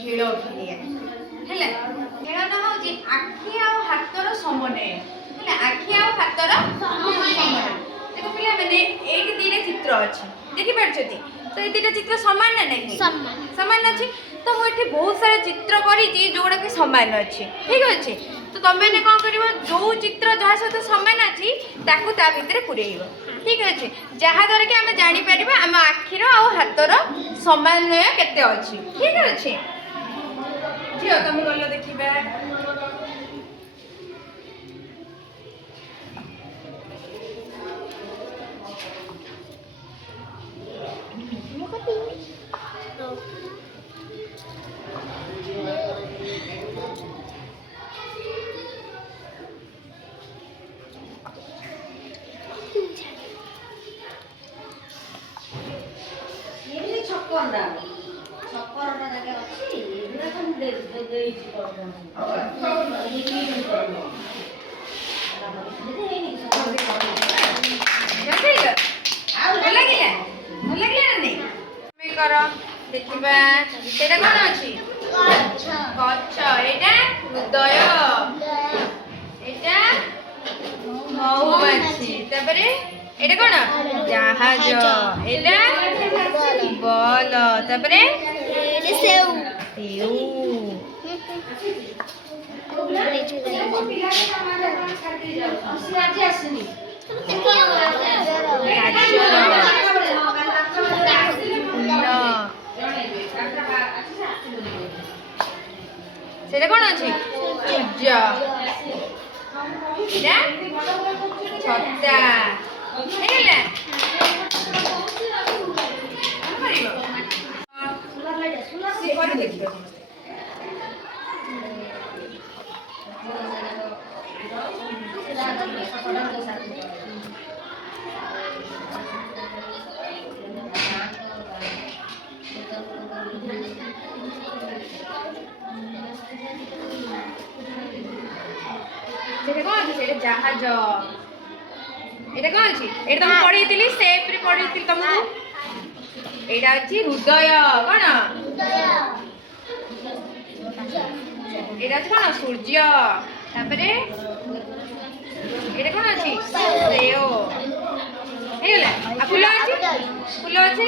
ଖେଳ ଖେଳିଆ ହେଲା। ଖେଳଟା ହେଉଛି ଆଖି ଆଉ ହାତର ସମନ୍ୱୟ ହେଲା। ଆଖି ଆଉ ହାତର ସମନ୍ୱୟ। ଦେଖ ପିଲାମାନେ ଏଇଠି ଦୁଇଟା ଚିତ୍ର ଅଛି ଦେଖିପାରୁଛନ୍ତି। ତ ଏ ଦୁଇଟା ଚିତ୍ର ସମାନ ନା ନାହିଁ? ସମାନ ଅଛି। ତ ମୁଁ ଏଠି ବହୁତ ସାରା ଚିତ୍ର କରିଛି ଯୋଉଗୁଡ଼ାକି ସମାନ ଅଛି ଠିକ୍ ଅଛି। ତ ତମେ କ'ଣ କରିବ ଯୋଉ ଚିତ୍ର ଯାହା ସହିତ ସମାନ ଅଛି ତାକୁ ତା ଭିତରେ ପୁରେଇବ ଠିକ୍ ଅଛି। ଯାହାଦ୍ୱାରା କି ଆମେ ଜାଣିପାରିବା ଆମ ଆଖିର ଆଉ ହାତର ସମନ୍ୱୟ କେତେ ଅଛି ଠିକ୍ ଅଛି। ଝିଅ ତମେ ଗଲ ଦେଖିବା। ଛପରଟା ଜାଗା ଅଛି ଏଗୁଡ଼ା ସବୁ ଦେଇଛି କର ଦେଖିବା ସେଇଟା କ'ଣ ଅଛି? ଗଛ। ଏଇଟା ହୃଦୟ, ଏଇଟା ମହୁମାଛି। ତାପରେ ଏଇଟା କ'ଣ? ଜାହାଜ। ଏଇଟା ବଲ। ତାପରେ ସେଉ। সেটা কোন আছে? সূর্য। এটা ছতা। ହେଇଗଲା? ପରେ ଦେଖିବା সেটা কোন আছে? সেটা জাহাজ। এটা কোন আছে? এটা তুমি পড়েইଥିଲି শেপ রে পড়েইଥିଲି তমକୁ। এটা আছে হৃদয়। কোন? এটা আছে কোন? সূর্য। তারপরে এটা কোন আছে? সেও। ହେଇଗଲା। ଆଉ ଫୁଲ ଅଛି? ଫୁଲ ଅଛି?